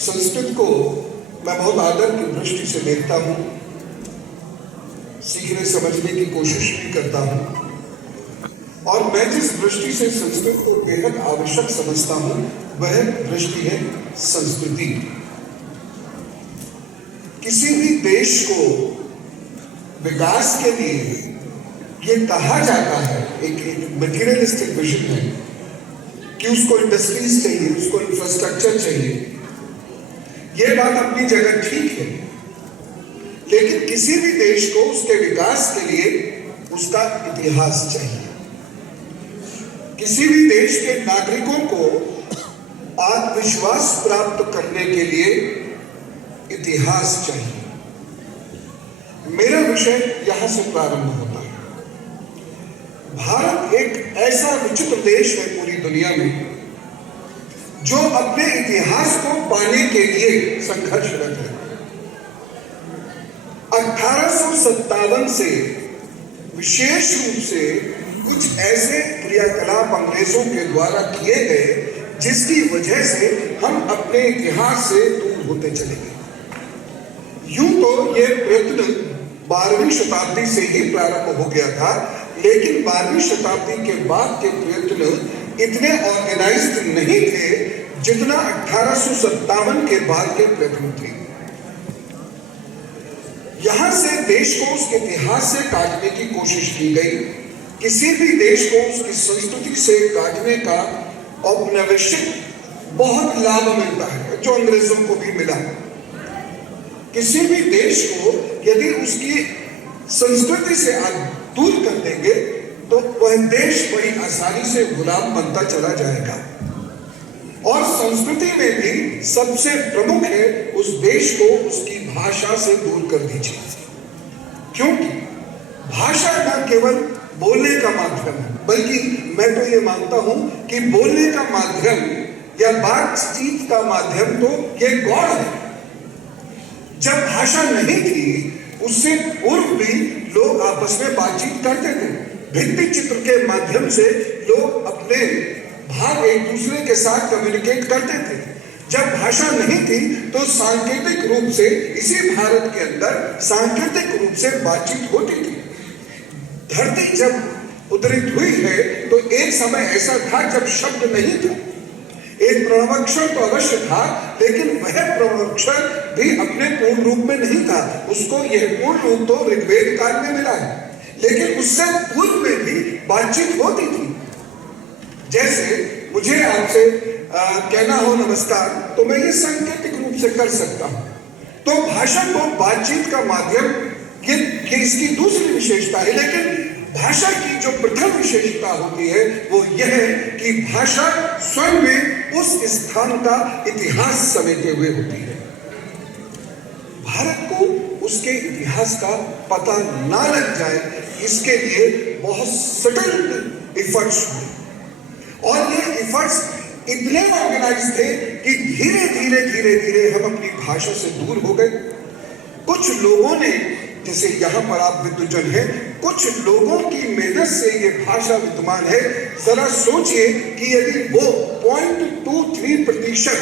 संस्कृत को मैं बहुत आदर की दृष्टि से देखता हूँ, सीखने समझने की कोशिश भी करता हूँ, और मैं जिस दृष्टि से संस्कृत को बेहद आवश्यक समझता हूँ वह दृष्टि है संस्कृति। किसी भी देश को विकास के लिए ये कहा जाता है, एक मटीरियलिस्टिक विजन है कि उसको इंडस्ट्रीज चाहिए, उसको इंफ्रास्ट्रक्चर चाहिए। ये बात अपनी जगह ठीक है, लेकिन किसी भी देश को उसके विकास के लिए उसका इतिहास चाहिए। किसी भी देश के नागरिकों को आत्मविश्वास प्राप्त करने के लिए इतिहास चाहिए। मेरा विषय यहां से प्रारंभ होता है। भारत एक ऐसा विचित्र देश है पूरी दुनिया में जो अपने इतिहास को पाने के लिए संघर्षरत है। 1857 से विशेष रूप से कुछ ऐसे क्रियाकलाप अंग्रेजों के द्वारा किए गए जिसकी वजह से हम अपने इतिहास से दूर होते चले गए। यूं तो यह प्रयत्न 12वीं शताब्दी से ही प्रारंभ हो गया था, लेकिन 12वीं शताब्दी के बाद के प्रयत्न इतने ऑर्गेनाइज्ड नहीं थे जितना 1857 के बाद के प्रयत्न थे। यहां से देश को उसके इतिहास से काटने की कोशिश की गई। किसी भी देश को उसकी संस्कृति से काटने का औपनिवेशिक बहुत लाभ मिलता है, जो अंग्रेजों को भी मिला। किसी भी देश को यदि उसकी संस्कृति से दूर कर देंगे तो वह देश बड़ी आसानी से गुलाम बनता चला जाएगा। और संस्कृति में भी सबसे प्रमुख है उस देश को उसकी भाषा से दूर कर दीजिए, क्योंकि भाषा न केवल बोलने का माध्यम है, बल्कि मैं तो ये मानता हूं कि बोलने का माध्यम या बातचीत का माध्यम तो ये गॉड है। जब भाषा नहीं थी उससे पूर्व भी लोग आपस में बातचीत करते थे। भित्ति चित्र के माध्यम से लोग अपने भाव एक दूसरे के साथ कम्युनिकेट करते थे। जब भाषा नहीं थी तो सांकेतिक रूप से इसी भारत के अंदर सांकेतिक रूप से बातचीत होती थी। धरती जब उदरित हुई है तो एक समय ऐसा था जब शब्द नहीं था। एक प्रणवाक्षर तो अवश्य था, लेकिन वह प्रणवाक्षर भी अपने पूर्ण रूप में नहीं था। उसको यह पूर्ण रूप तो ऋग्वेद काल में मिला है, लेकिन उससे पूर्व में भी बातचीत होती थी। जैसे मुझे आपसे कहना हो नमस्कार, तो मैं ये सांकेतिक रूप से कर सकता हूं। तो भाषा को बातचीत का माध्यम ये इसकी दूसरी विशेषता है। लेकिन भाषा की जो प्रथम विशेषता होती है वो यह है कि भाषा स्वयं में उस स्थान का इतिहास समेटे हुए होती है। भारत को उसके इतिहास का पता ना लग जाए, इसके लिए बहुत सटल एफर्ट्स हुए, और ये एफर्ट्स इतने ऑर्गेनाइज थे कि धीरे धीरे धीरे धीरे हम अपनी भाषा से दूर हो गए। कुछ लोगों ने, जैसे यहाँ पर आप विद्वजन हैं, कुछ लोगों की मेहनत से ये भाषा विद्यमान है। जरा सोचिए कि यदि वो 0.23%,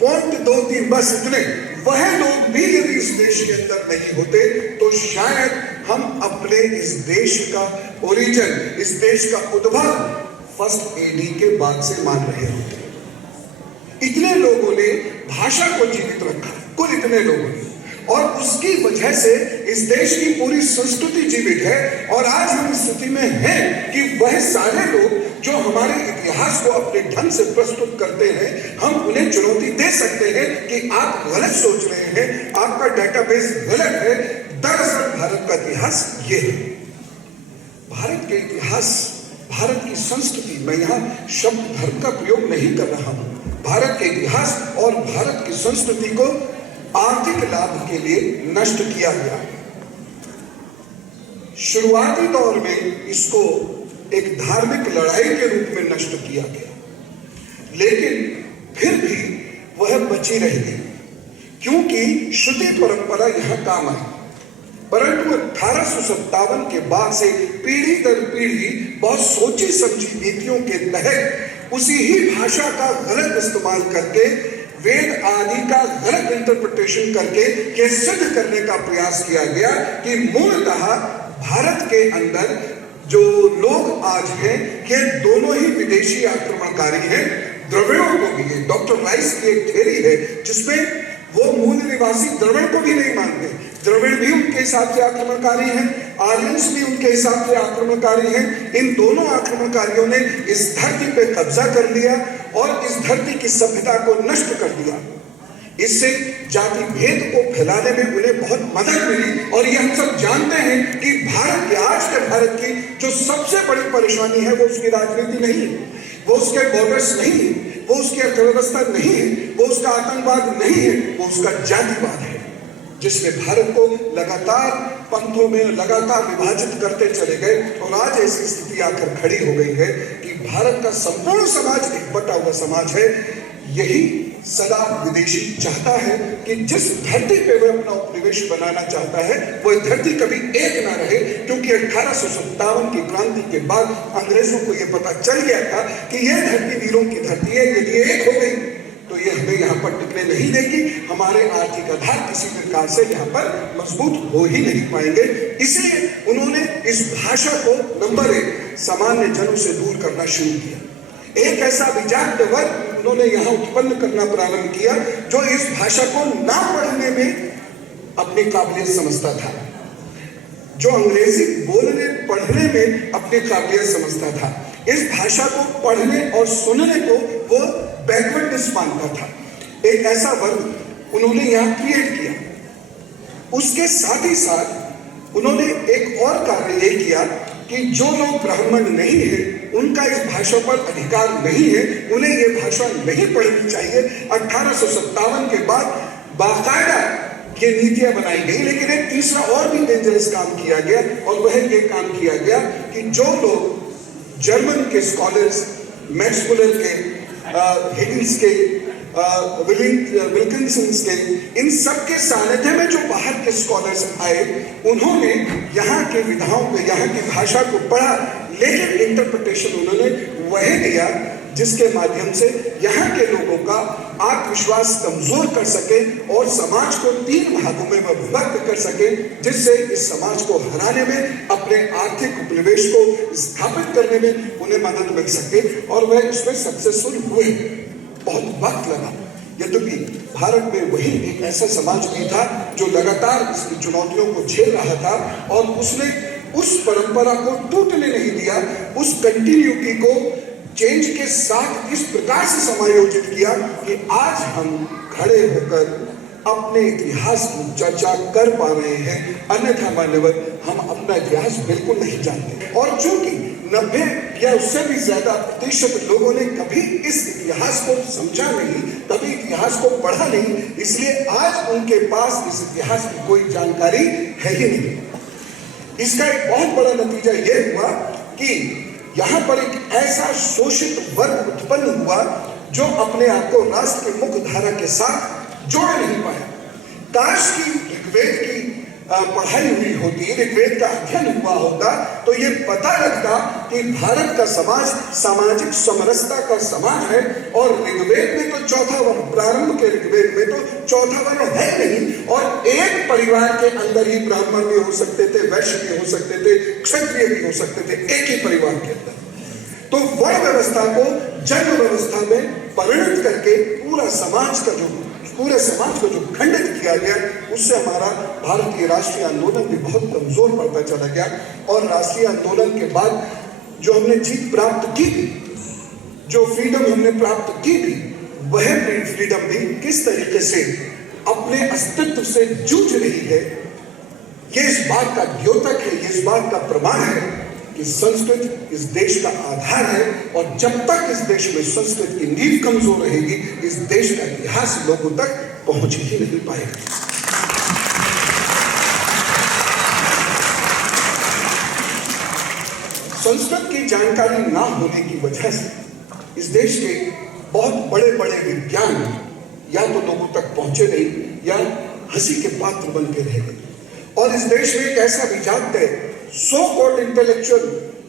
0.23 बस इतने, वह लोग भी यदि इस देश के अंदर नहीं होते तो शायद हम अपने इस देश का ओरिजिन, इस देश का उद्भव फर्स्ट एडी के बाद से मान रहे होते। इतने लोगों ने भाषा को जीवित रखा, कुल इतने लोगों ने, और उसकी वजह से इस देश की पूरी संस्कृति जीवित है। और आज हम इस स्थिति में हैं कि वह सारे लोग जो हमारे इतिहास को अपने ढंग से प्रस्तुत करते हैं, हम उन्हें चुनौती दे सकते हैं कि आप गलत सोच रहे हैं, आपका डेटाबेस गलत है। दरअसल भारत का इतिहास ये है। भारत के इतिहास, भारत की संस्कृति, मैं यहाँ शब्द धर्म का प्रयोग नहीं कर रहा हूं। भारत के इतिहास और भारत की संस्कृति को आर्थिक लाभ के लिए नष्ट किया गया। शुरुआती दौर में इसको एक धार्मिक लड़ाई के रूप में नष्ट किया गया, लेकिन फिर भी वह बची रह गई, क्योंकि श्रुति परंपरा यहां काम आई। परंतु 1857 के बाद से पीढ़ी दर पीढ़ी बहुत सोची समझी नीतियों के तहत उसी ही भाषा का गलत इस्तेमाल करके, वेद आदि का गलत इंटरप्रिटेशन करके ये सिद्ध करने का प्रयास किया गया कि मूलतः भारत के अंदर जो लोग आज हैं ये दोनों ही विदेशी आक्रमणकारी हैं। द्रविड़ों को भी, डॉक्टर राइस की एक थ्योरी है जिसमें वो मूल निवासी द्रविड़ को भी नहीं मानते, द्रविड़ भी उनके हिसाब से आक्रमणकारी हैं, आर्यंस भी उनके हिसाब से आक्रमणकारी हैं। इन दोनों आक्रमणकारियों ने इस धरती पे कब्जा कर लिया और इस धरती की सभ्यता को नष्ट कर दिया। इससे जाति भेद को फैलाने में उन्हें बहुत मदद मिली। और ये हम सब जानते हैं कि भारत के, आज के भारत की जो सबसे बड़ी परेशानी है वो उसकी राजनीति नहीं है, वो उसके बॉर्डर्स नहीं है, वो उसकी अर्थव्यवस्था नहीं है, वो उसका आतंकवाद नहीं है, वो उसका जातिवाद है, जिसने भारत को लगातार पंथों में लगातार विभाजित करते चले गए। और आज ऐसी स्थिति आकर खड़ी हो गई है कि भारत का संपूर्ण समाज एक बटा हुआ समाज है। यही सदा विदेशी चाहता है कि जिस धरती पे वह अपना उपनिवेश बनाना चाहता है वह धरती कभी एक ना रहे, क्योंकि 1857 की क्रांति के बाद अंग्रेजों को यह पता चल गया था कि यह धरती वीरों की धरती है, यदि एक हो गई तो ये हमें यहाँ पर टिकने नहीं देगी, हमारे आर्थिक आधार किसी प्रकार से यहाँ पर मजबूत हो ही नहीं पाएंगे। इसलिए उन्होंने इस भाषा को नंबर 1 सामान्य जनों से दूर करना शुरू किया। एक ऐसा विजात वर्ग उन्होंने यहाँ उत्पन्न करना प्रारंभ किया जो इस भाषा को ना पढ़ने में अपनी काबिलियत समझता था, जो अंग्रेजी बोलने पढ़ने में अपनी काबिलियत समझता था, इस भाषा को पढ़ने और सुनने को वो बैकवर्डनेस मानता था। एक ऐसा वर्ग उन्होंने यहाँ क्रिएट किया। उसके साथ ही साथ उन्होंने एक और कार्य ये किया कि जो लोग ब्राह्मण नहीं है उनका इस भाषा पर अधिकार नहीं है, उन्हें ये भाषा नहीं पढ़नी चाहिए। 1857 के बाद बाकायदा ये नीतियां बनाई गई। लेकिन एक तीसरा और भी डेंजरस काम किया गया और वह ये काम किया गया कि जो लोग जर्मन के स्कॉलर्स, मैक्स मुलर के, हिगिंस के, विल्किंसन के, इन सब के सानिध्य में जो बाहर के स्कॉलर्स आए उन्होंने यहाँ के विधाओं को, यहाँ की भाषा को पढ़ा, लेकिन इंटरप्रिटेशन उन्होंने वह दिया जिसके माध्यम से यहाँ के लोगों का आत्मविश्वास कमजोर कर सके और समाज को 3 भागों में विभक्त कर सके, जिससे इस समाज को हराने में, अपने आर्थिक उपनिवेश को स्थापित करने में उन्हें मदद मिल सके। और वह इसमें सक्सेसफुल हुए। बहुत वक्त लगा, यद्यपि भारत में वही एक ऐसा समाज भी था जो लगातार इसकी चुनौतियों को झेल रहा था और उसने उस परंपरा को टूटने नहीं दिया, उस कंटिन्यूटी को चेंज के साथ इस प्रकार से समायोजित किया कि आज हम खड़े होकर अपने इतिहास की चर्चा कर पा रहे हैं। अन्यथा मान्यवर, हम अपना इतिहास बिल्कुल नहीं जानते। और चूंकि 90 या उससे भी ज्यादा प्रतिशत लोगों ने कभी इस इतिहास को समझा नहीं, कभी इतिहास को पढ़ा नहीं, इसलिए आज उनके पास इस इतिहास की कोई जानकारी है ही नहीं। इसका एक बहुत बड़ा नतीजा यह हुआ कि यहाँ पर एक ऐसा शोषित वर्ग उत्पन्न हुआ जो अपने आप को राष्ट्र की मुख्य धारा के साथ जोड़ नहीं पाया। काश की ऋग्वेद की पढ़ाई हुई होती, ऋग्वेद का अध्ययन हुआ होता तो ये पता लगता कि भारत का समाज सामाजिक समरसता का समाज है और ऋग्वेद में तो चौथा वर्ण, प्रारंभ के ऋग्वेद में तो चौथा वर्ण है नहीं और एक परिवार के अंदर ही ब्राह्मण भी हो सकते थे, वैश्य भी हो सकते थे, क्षत्रिय भी हो सकते थे, एक ही परिवार के अंदर। तो वर्ण व्यवस्था को जन्म व्यवस्था में परिणत करके पूरे समाज को जो खंडित किया गया, उससे हमारा भारतीय राष्ट्रीय आंदोलन भी बहुत कमजोर पड़ता चला गया। और राष्ट्रीय आंदोलन के बाद जो हमने जीत प्राप्त की थी, जो फ्रीडम हमने प्राप्त की थी, वह फ्रीडम भी किस तरीके से अपने अस्तित्व से जूझ रही है, ये इस बात का द्योतक है, ये इस बात का प्रमाण है कि संस्कृत इस देश का आधार है और जब तक इस देश में संस्कृत की नींव कमजोर रहेगी, इस देश का इतिहास लोगों तक पहुंच ही नहीं पाएगा। संस्कृत की जानकारी ना होने की वजह से इस देश के बहुत बड़े बड़े विज्ञान या तो लोगों तक पहुंचे नहीं या हंसी के पात्र बन के रह गए। और इस देश में एक ऐसा भी जागता है सो कॉल्ड इंटेलेक्चुअल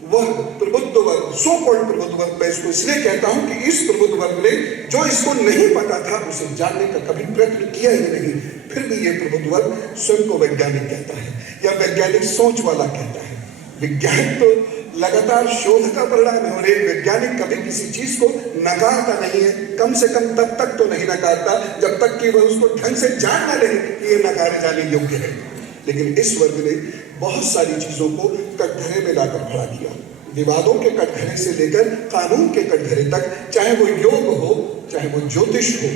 वर्ग, प्रबुद्ध वर्ग, सो कॉल्ड प्रबुद्ध वर्ग। मैं इसको इसलिए कहता हूं कि इस प्रबुद्ध वर्ग ने जो इसको नहीं पता था उसे जानने का कभी प्रयत्न किया ही नहीं, फिर भी ये प्रबुद्ध वर्ग स्वयं को वैज्ञानिक कहता है या वैज्ञानिक सोच वाला कहता है। विज्ञान तो लगातार शोध का परिणाम है और एक वैज्ञानिक कभी किसी चीज को नकारता नहीं है, कम से कम तब तक तो नहीं नकारता जब तक कि वह उसको ढंग से जानना नहीं कि ये नकारे जाने योग्य है। लेकिन इस वर्ग ने बहुत सारी चीजों को कटघरे में लाकर खड़ा किया, विवादों के कटघरे से लेकर कानून के कटघरे तक, चाहे वो योग हो चाहे वो ज्योतिष हो,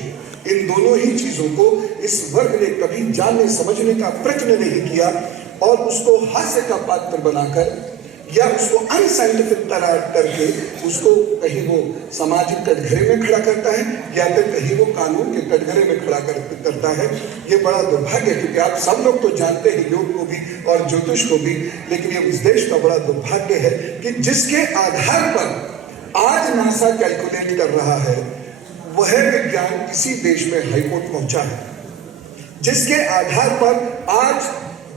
इन दोनों ही चीजों को इस वर्ग ने कभी जानने समझने का प्रयत्न नहीं किया और उसको हास्य का पात्र बनाकर या उसको अनसाइंटिफिक करार करके उसको कहीं वो सामाजिक कटघरे में खड़ा करता है या फिर कहीं वो कानून के कटघरे में खड़ा करता है। ये बड़ा दुर्भाग्य है, क्योंकि आप सब लोग तो जानते हैं योग को भी और ज्योतिष को भी, लेकिन ये इस देश का बड़ा दुर्भाग्य है कि जिसके आधार पर आज नासा कैलकुलेट कर रहा है वह विज्ञान इसी देश में हाईकोर्ट पहुंचा है, जिसके आधार पर आज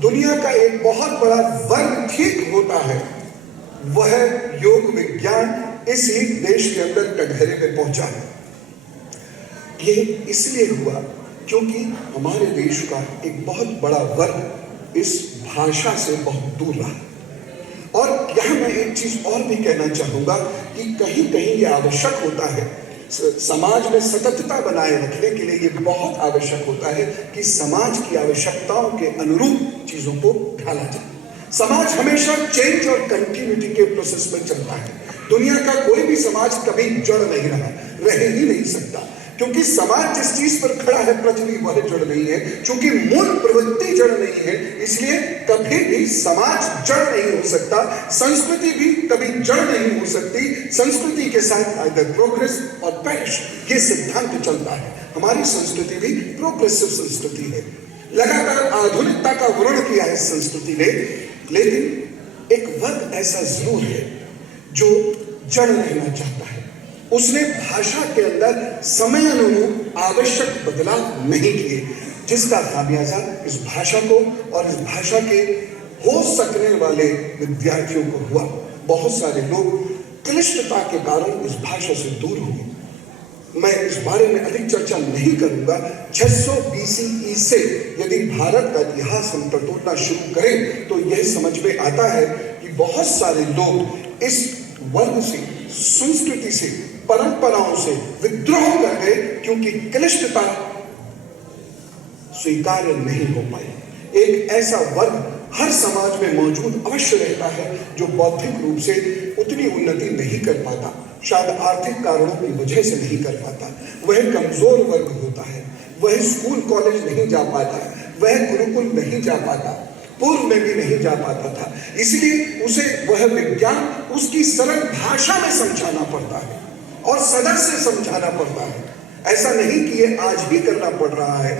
दुनिया का एक बहुत बड़ा वर्ग ठीक होता है, वह योग विज्ञान इसी देश के अंदर कटघरे में पहुंचा है। ये इसलिए हुआ क्योंकि हमारे देश का एक बहुत बड़ा वर्ग इस भाषा से बहुत दूर रहा। और यहां मैं एक चीज और भी कहना चाहूंगा कि कहीं कहीं ये आवश्यक होता है, समाज में सततता बनाए रखने के लिए ये बहुत आवश्यक होता है कि समाज की आवश्यकताओं के अनुरूप चीजों को ढाला जाए। समाज हमेशा चेंज और कंटिन्यूटी के प्रोसेस में चलता है। दुनिया का कोई भी समाज कभी जड़ नहीं रहा, रह ही नहीं सकता, क्योंकि समाज जिस चीज पर खड़ा है पृथ्वी वह जड़ नहीं है। क्योंकि मूल प्रवृत्ति जड़ नहीं है, इसलिए कभी भी समाज जड़ नहीं हो सकता, संस्कृति भी कभी जड़ नहीं हो सकती। संस्कृति के साथ आइदर प्रोग्रेस और पेरिश, ये सिद्धांत चलता है। हमारी संस्कृति भी प्रोग्रेसिव संस्कृति है, लगातार आधुनिकता का वर्णन किया है संस्कृति ने, लेकिन एक वर्ग ऐसा जरूर है जो जड़ रहना चाहता है। उसने भाषा के अंदर समय अनुरूप आवश्यक बदलाव नहीं किए, जिसका खामियाजा इस भाषा को और इस भाषा के हो सकने वाले विद्यार्थियों को हुआ। बहुत सारे लोग क्लिष्टता के कारण इस भाषा से दूर हुए। मैं इस बारे में अधिक चर्चा नहीं करूंगा। 600 BCE से यदि भारत का इतिहास हम टटोलना शुरू करें तो यह समझ में आता है कि बहुत सारे लोग इस वर्ग से, संस्कृति से, परंपराओं से विद्रोह कर गए क्योंकि क्लिष्टता स्वीकार्य नहीं हो पाई। एक ऐसा वर्ग हर समाज में मौजूद अवश्य रहता है जो बौद्धिक रूप से उतनी उन्नति नहीं कर पाता, शायद आर्थिक कारणों की वजह से नहीं कर पाता। वह कमजोर वर्ग होता है, वह स्कूल कॉलेज नहीं जा पाता, वह गुरुकुल नहीं जा पाता, पूर्व में भी नहीं जा पाता था, इसलिए उसे वह विज्ञान उसकी सरल भाषा में समझाना पड़ता है और सदा से समझाना पड़ता है। ऐसा नहीं कि ये आज भी करना पड़ रहा है,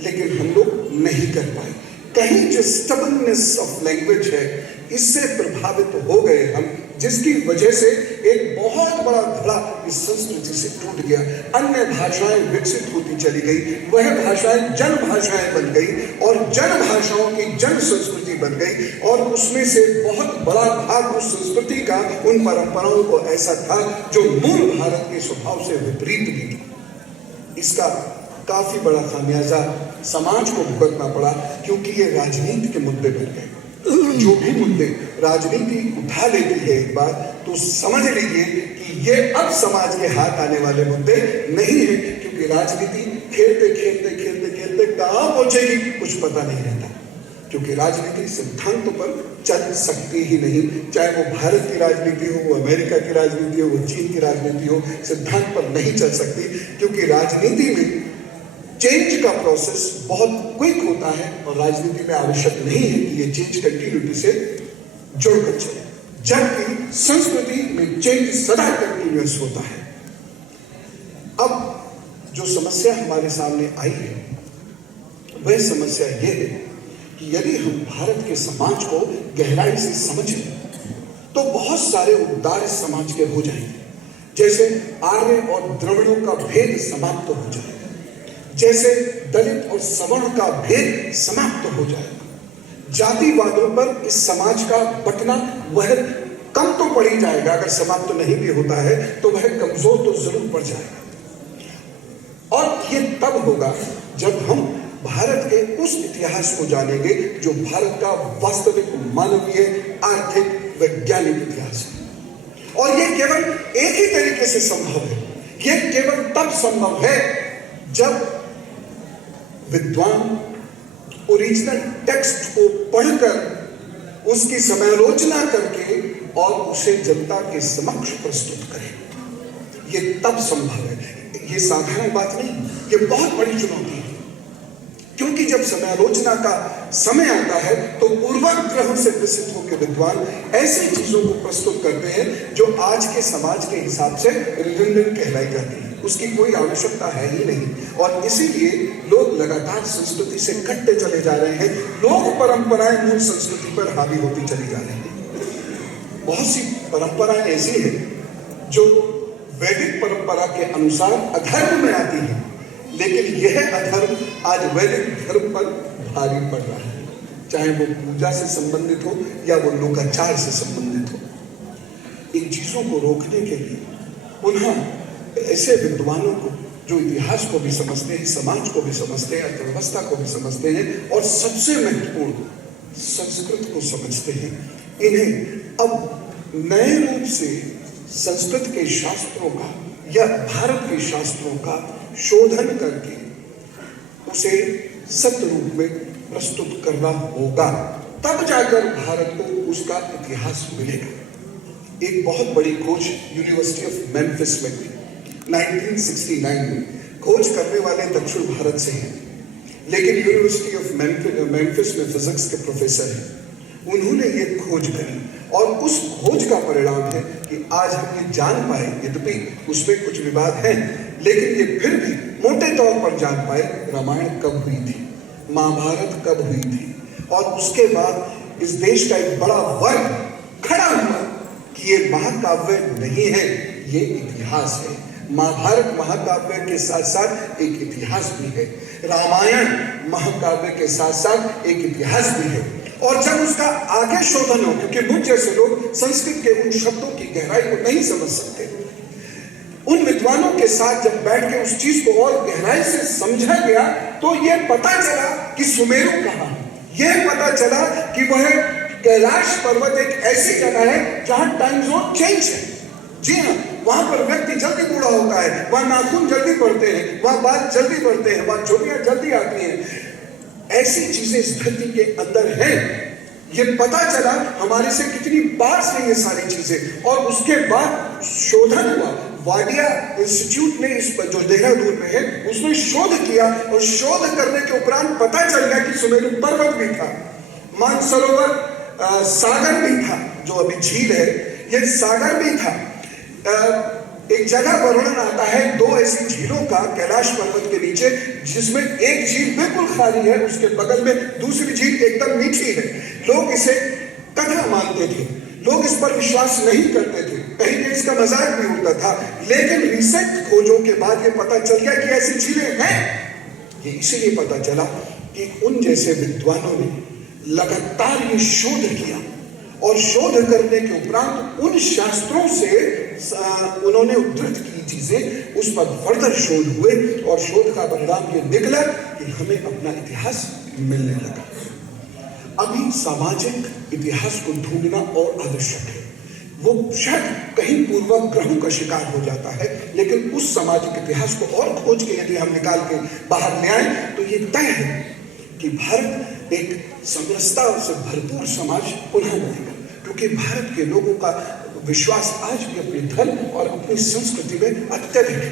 लेकिन हम लोग नहीं कर पाए। कहीं जो स्टबर्ननेस ऑफ लैंग्वेज है, इससे प्रभावित हो गए हम, जिसकी वजह से एक बहुत बड़ा धड़ा इस संस्कृति से टूट गया। अन्य भाषाएं विकसित होती चली गई, वह भाषाएं जन भाषाएं बन गई और जन भाषाओं की जन संस्कृति बन गई, और उसमें से बहुत बड़ा भाग उस संस्कृति का, उन परंपराओं को ऐसा था जो मूल भारत के स्वभाव से विपरीत भी था। इसका काफी बड़ा खामियाजा समाज को भुगतना पड़ा, क्योंकि ये राजनीति के मुद्दे बन गए। जो भी मुद्दे राजनीति उठा लेती है एक बार, तो समझ लीजिए कि ये अब समाज के हाथ आने वाले मुद्दे नहीं है, क्योंकि राजनीति खेलते खेलते खेलते खेलते कहां पहुंचेगी कुछ पता नहीं रहता। क्योंकि राजनीति सिद्धांतों पर चल सकती ही नहीं, चाहे वो भारत की राजनीति हो, वो अमेरिका की राजनीति हो, वो चीन की राजनीति हो, सिद्धांत पर नहीं चल सकती। क्योंकि राजनीति में चेंज का प्रोसेस बहुत क्विक होता है और राजनीति में आवश्यक नहीं है कि ये चेंज कंटिन्यूटी से जुड़कर चले, जबकि संस्कृति में चेंज सदा कंटिन्यूअस होता है। अब जो समस्या हमारे सामने आई है वह समस्या यह है कि यदि हम भारत के समाज को गहराई से समझें तो बहुत सारे उदार समाज के हो जाएंगे। जैसे आर्य और द्रविड़ों का भेद समाप्त हो जाएगा, जैसे दलित और सवर्ण का भेद समाप्त हो जाएगा, जातिवादों पर इस समाज का बटना वह कम तो पड़ ही जाएगा, अगर समाप्त तो नहीं भी होता है तो वह कमजोर तो जरूर पड़ जाएगा। और ये तब होगा जब हम भारत के उस इतिहास को जानेंगे जो भारत का वास्तविक मानवीय, आर्थिक, वैज्ञानिक इतिहास है। और ये केवल एक ही तरीके से संभव है, ये केवल तब संभव है जब विद्वान ओरिजिनल टेक्स्ट को पढ़कर उसकी समालोचना करके और उसे जनता के समक्ष प्रस्तुत करें। ये तब संभव है। ये साधारण बात नहीं, ये बहुत बड़ी चुनौती है। क्योंकि जब समालोचना का समय आता है तो पूर्वाग्रह से ग्रसित होकर विद्वान ऐसी चीजों को प्रस्तुत करते हैं जो आज के समाज के हिसाब से रिडंडेंट कहलाई जाती है, उसकी कोई आवश्यकता है ही नहीं। और इसीलिए लोग लगातार संस्कृति से कटते चले जा रहे हैं, लोक परंपराएं मूल संस्कृति पर हावी होती चली जा रही हैं। बहुत सी परंपराएं ऐसी हैं जो वैदिक परंपरा के अनुसार अधर्म में आती है, लेकिन यह अधर्म आज वैदिक धर्म पर भारी पड़ रहा है, चाहे वो पूजा से संबंधित हो या वो लोकाचार से संबंधित हो। इन चीजों को रोकने के लिए पुनः ऐसे विद्वानों को जो इतिहास को भी समझते हैं, समाज को भी समझते हैं, अर्थव्यवस्था को भी समझते हैं और सबसे महत्वपूर्ण संस्कृत को समझते हैं, इन्हें अब नए रूप से संस्कृत के शास्त्रों का या भारत के शास्त्रों का शोधन करके उसे सत्य रूप में प्रस्तुत करना होगा, तब जाकर भारत को उसका इतिहास मिलेगा। एक बहुत बड़ी खोज यूनिवर्सिटी ऑफ मेम्फिस में हुई 1969 में। खोज करने वाले दक्षिण भारत से हैं, लेकिन यूनिवर्सिटी ऑफ मेम्फिस में फिजिक्स के प्रोफेसर हैं। उन्होंने ये खोज करी और उस खोज का परिणाम है कि आज हम ये जान पाए, यद्यपि उसमें कुछ विवाद है, लेकिन ये फिर भी मोटे तौर पर जान पाए रामायण कब हुई थी, महाभारत कब हुई थी। और उसके बाद इस देश का एक बड़ा वर्ग खड़ा हुआ कि ये महाकाव्य नहीं है, ये इतिहास है। महाभारत महाकाव्य के साथ साथ एक इतिहास भी है, रामायण महाकाव्य के साथ साथ एक इतिहास भी है। और जब उसका आगे शोधन हो, क्योंकि मुझ जैसे लोग संस्कृत के उन शब्दों की गहराई को नहीं समझ सकते, उन विद्वानों के साथ जब बैठ के उस चीज को और गहराई से समझा गया तो ये पता चला कि सुमेरु कहाँ है। ये पता चला कि वह कैलाश पर्वत एक ऐसी जगह है जहां टाइम जोन चेंज है। जी हाँ, वहां पर व्यक्ति जल्दी बूढ़ा होता है, वहां नाखून जल्दी बढ़ते हैं, वहां बाल जल्दी बढ़ते हैं, वहां चोटियां जल्दी आती हैं। ऐसी चीजें इस धरती के अंदर हैं। ये पता चला हमारे से कितनी पास है ये सारी चीजें। और उसके बाद शोधन हुआ, वाडिया इंस्टीट्यूट ने इस पर, जो देहरादून में है, उसने शोध किया और शोध करने के उपरांत पता चल गया कि सुमेरु पर्वत भी था, मानसरोवर सागर भी था, जो अभी झील है, ये सागर भी था। एक जगह वर्णन आता है दो ऐसी झीलों का कैलाश पर्वत के नीचे, जिसमें एक झील बिल्कुल खाली है, उसके बगल में दूसरी झील एकदम मीठी है। लोग इसे कथा मानते थे, लोग इस पर विश्वास नहीं करते थे, कहीं इसका मजाक भी उड़ता था। लेकिन रिसेंट खोजों के बाद ये पता चल गया कि ऐसी झीलें हैं। ये इसीलिए पता चला कि उन जैसे विद्वानों ने लगातार ये शोध किया और शोध करने के उपरांत उन शास्त्रों से उन्होंने उद्धृत की चीजें, उस पर फर्दर शोध हुए और शोध का परिणाम ये निकला कि हमें अपना इतिहास मिलने लगा। अभी सामाजिक इतिहास को ढूंढना और आवश्यक है। वो शायद कहीं पूर्वाग्रहों का शिकार हो जाता है, लेकिन उस सामाजिक इतिहास को और खोज के यदि हम निकाल के बाहर ले आए तो ये तय है कि भारत एक समरसता से भरपूर समाज पुनः बनेगा। क्योंकि भारत के लोगों का विश्वास आज भी अपने धर्म और अपनी संस्कृति में अत्यधिक है।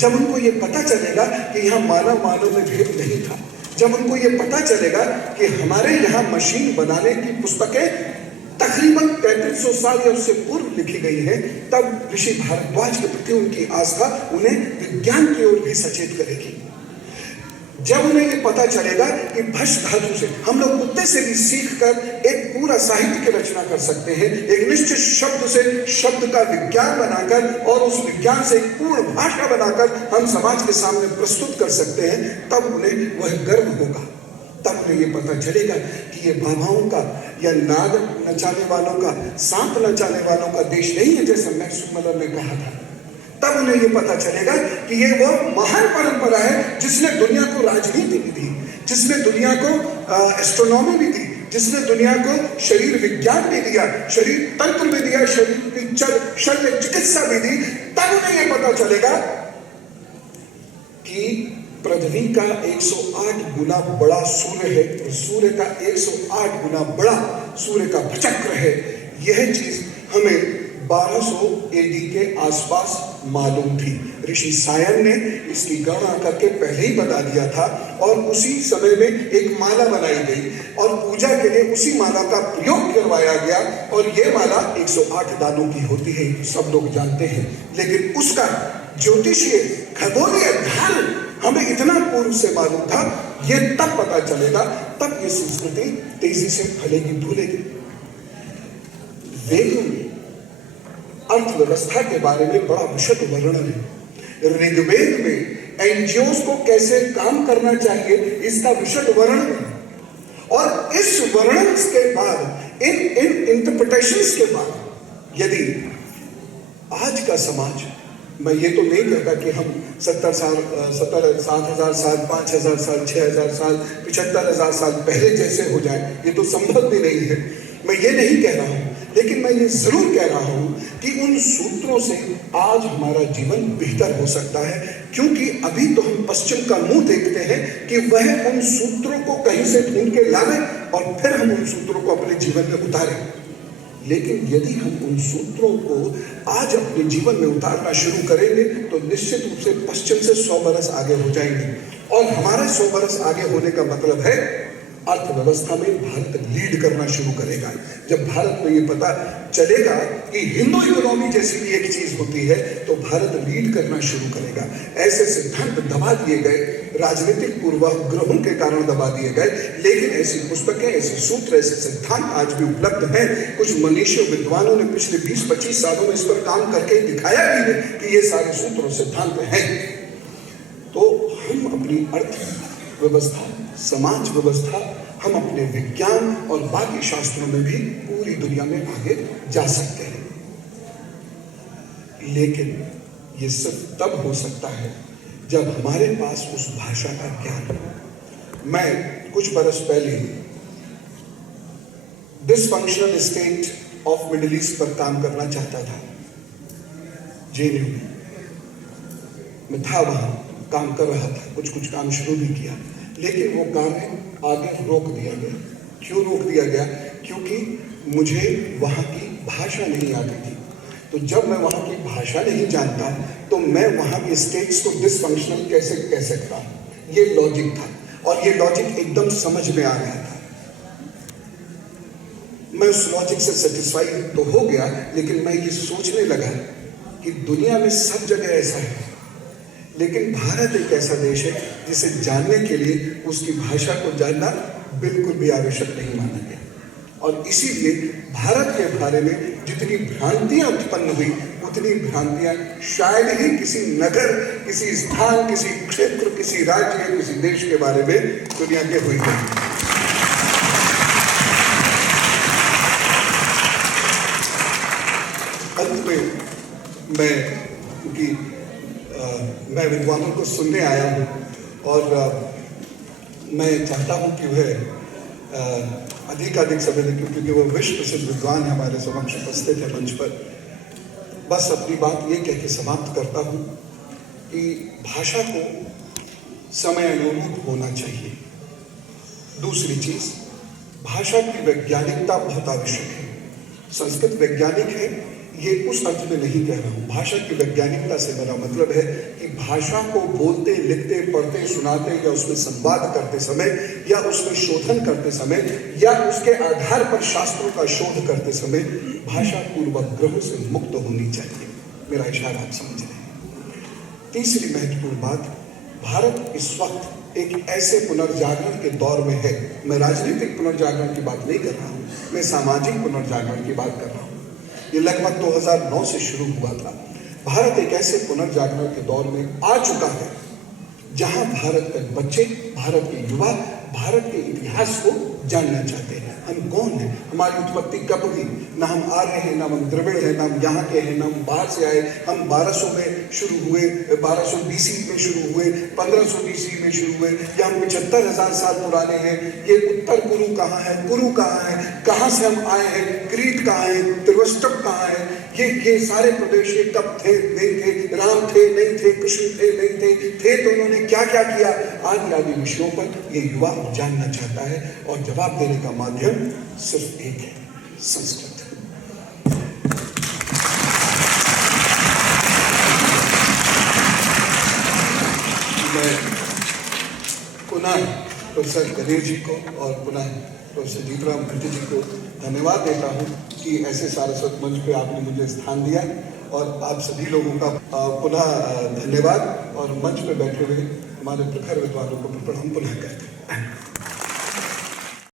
जब उनको ये पता चलेगा कि यहाँ मानव मानव में भेद नहीं था, जब उनको ये पता चलेगा कि हमारे यहाँ मशीन बनाने की पुस्तकें तकरीबन 3300 साल या उससे पूर्व लिखी गई है, तब ऋषि भारद्वाज के प्रति उनकी आस्था उन्हें विज्ञान की ओर भी सचेत करेगी। जब उन्हें ये पता चलेगा कि भस्म धातु से हम लोग कुत्ते से भी सीख कर एक पूरा साहित्य की रचना कर सकते हैं, एक निश्चित शब्द से शब्द का विज्ञान बनाकर और उस विज्ञान से एक पूर्ण भाषा बनाकर हम समाज के सामने प्रस्तुत कर सकते हैं, तब उन्हें वह गर्व होगा। तब उन्हें ये पता चलेगा कि कि ये बाबाओं का या नाग नचाने वालों का, सांप नचाने वालों का देश नहीं है, जैसा मैक्स मलर ने कहा था। तब उन्हें ये पता चलेगा कि ये वो महान परंपरा है जिसने दुनिया को राजनीति भी दी, जिसने दुनिया को एस्ट्रोनॉमी भी दी, जिसने दुनिया को शरीर विज्ञान भी दिया, शरीर तंत्र भी दिया, शरीर की शल्य चिकित्सा भी दी। तब उन्हें यह पता चलेगा कि पृथ्वी का 108 गुना बड़ा सूर्य है, सूर्य का 108 गुना बड़ा सूर्य का चक्र है। यह चीज हमें 1200 AD के आसपास मालूम थी। ऋषि सायन ने इसकी गणना करके पहले ही बता दिया था और उसी समय में एक माला बनाई गई और पूजा के लिए उसी माला का प्रयोग करवाया गया और यह माला 108 दानों की होती है, सब लोग जानते हैं। लेकिन उसका ज्योतिषीय खगोलीय ध्यान हमें इतना पूर्व से मालूम था, यह तब पता चलेगा, तब ये संस्कृति तेजी से फैलेगी फूलेगी। वेदों में अर्थव्यवस्था के बारे में बड़ा विशद वर्णन है। ऋग्वेद में एनजीओस को कैसे काम करना चाहिए इसका विशद वर्णन है। और इस वर्णन के बाद, इन इंटरप्रिटेशंस के बाद, यदि आज का समाज, मैं ये तो नहीं कहता कि हम 7,000 साल, 5,000 साल, 6,000 साल, 75,000 साल पहले जैसे हो जाए, ये तो संभव भी नहीं है। मैं ये नहीं कह रहा हूं, लेकिन मैं ये जरूर कह रहा हूं कि उन सूत्रों से आज हमारा जीवन बेहतर हो सकता है, क्योंकि अभी तो हम पश्चिम का मुंह देखते हैं कि वह उन सूत्रों को कहीं से ढूंढ के लावे और फिर हम उन सूत्रों को अपने जीवन में उतारें। लेकिन यदि हम उन सूत्रों को आज अपने जीवन में उतारना शुरू करेंगे तो निश्चित रूप से पश्चिम से 100 बरस आगे हो जाएंगे। और हमारे 100 बरस आगे होने का मतलब है अर्थव्यवस्था में भारत लीड करना शुरू करेगा। जब भारत को ये पता चलेगा कि हिंदू इकोनॉमी जैसी भी एक चीज होती है तो भारत लीड करना शुरू करेगा। ऐसे सिद्धांत दबा दिए गए, राजनीतिक पूर्वाग्रहों के कारण दबा दिए गए, लेकिन ऐसी पुस्तकें, ऐसे सूत्र, ऐसे सिद्धांत आज भी उपलब्ध हैं। कुछ मनीषी विद्वानों ने पिछले 20-25 सालों में इस पर काम करके दिखाया भी है कि ये सारे सूत्र और सिद्धांत हैं। तो हम अपनी अर्थव्यवस्था, समाज व्यवस्था, हम अपने विज्ञान और बाकी शास्त्रों में भी पूरी दुनिया में आगे जा सकते हैं। लेकिन ये सिर्फ तब हो सकता है जब हमारे पास उस भाषा का ज्ञान हो। मैं कुछ बरस पहले dysfunctional state of middle east पर काम करना चाहता था। JNU में मैं था, वहां काम कर रहा था, कुछ काम शुरू भी किया, लेकिन वो काम आगे रोक दिया गया। क्यों रोक दिया गया? क्योंकि मुझे वहाँ की भाषा नहीं आती थी। तो जब मैं वहाँ की भाषा नहीं जानता तो मैं वहाँ के स्टेट्स को डिसफंक्शनल कैसे कह सकता? ये लॉजिक था और ये लॉजिक एकदम समझ में आ रहा था। मैं उस लॉजिक से सेटिस्फाई तो हो गया, लेकिन मैं ये सोचने लगा कि दुनिया में सब जगह ऐसा है, लेकिन भारत एक ऐसा देश है जिसे जानने के लिए उसकी भाषा को जानना बिल्कुल भी आवश्यक नहीं माना गया। और इसीलिए भारत के बारे में जितनी भ्रांतियां उत्पन्न हुई, उतनी भ्रांतियां शायद ही किसी नगर, किसी स्थान, किसी क्षेत्र, किसी राज्य, किसी देश के बारे में दुनिया के हुई है। अंत में मैं विद्वानों को सुनने आया हूँ और मैं चाहता हूँ कि वह अधिक समय दें, क्योंकि वो विश्व प्रसिद्ध विद्वान हमारे समक्ष उपस्थित है मंच पर। बस अपनी बात ये कह के समाप्त करता हूँ कि भाषा को समय अनुरूप होना चाहिए। दूसरी चीज, भाषा की वैज्ञानिकता बहुत आवश्यक है। संस्कृत वैज्ञानिक है, ये उस अर्थ में नहीं कह रहा हूँ। भाषा की वैज्ञानिकता से मेरा मतलब है कि भाषा को बोलते, लिखते, पढ़ते, सुनाते या उसमें संवाद करते समय या उसमें शोधन करते समय या उसके आधार पर शास्त्रों का शोध करते समय भाषा पूर्वाग्रहों से मुक्त होनी चाहिए। मेरा इशारा आप समझ रहे हैं। तीसरी महत्वपूर्ण बात, भारत इस वक्त एक ऐसे पुनर्जागरण के दौर में है। मैं राजनीतिक पुनर्जागरण की बात नहीं कर रहा हूँ, मैं सामाजिक पुनर्जागरण की बात कर रहा हूँ। ये लगभग 2009 से शुरू हुआ था। भारत एक ऐसे पुनर्जागरण के दौर में आ चुका है जहां भारत के बच्चे, भारत के युवा भारत के इतिहास को जानना चाहते हैं। हम कौन हैं, हमारी उत्पत्ति कब हुई, ना हम आर्य हैं, ना हम द्रविड़ हैं, ना हम यहाँ के हैं, ना हम बाहर से आए। हम 1200 में शुरू हुए, 1200 BC में शुरू हुए, 1500 BC में शुरू हुए, या हम 75,000 साल पुराने हैं। ये उत्तर कुरु कहाँ है, कुरु कहाँ है, कहाँ से हम आए हैं, क्रीट कहाँ है, त्रिवष्टक कहाँ है, ये सारे प्रदेश ये कब थे, नहीं थे, राम थे, नहीं थे, कृष्ण थे, नहीं थे तो उन्होंने क्या क्या किया, आदि विषयों पर ये युवा जानना चाहता है। और जवाब देने का माध्यम सिर्फ एक है, संस्कृत। मैं पुनः प्रोफेसर गणेश जी को और पुनः प्रोफेसर जीतराम भट्ट जी को धन्यवाद देता हूँ कि ऐसे सारस्वत मंच पे आपने मुझे स्थान दिया। और आप सभी लोगों का पुनः धन्यवाद। और मंच पे बैठे हुए हमारे प्रखर विद्वानों को प्रणाम पुनः करते हैं।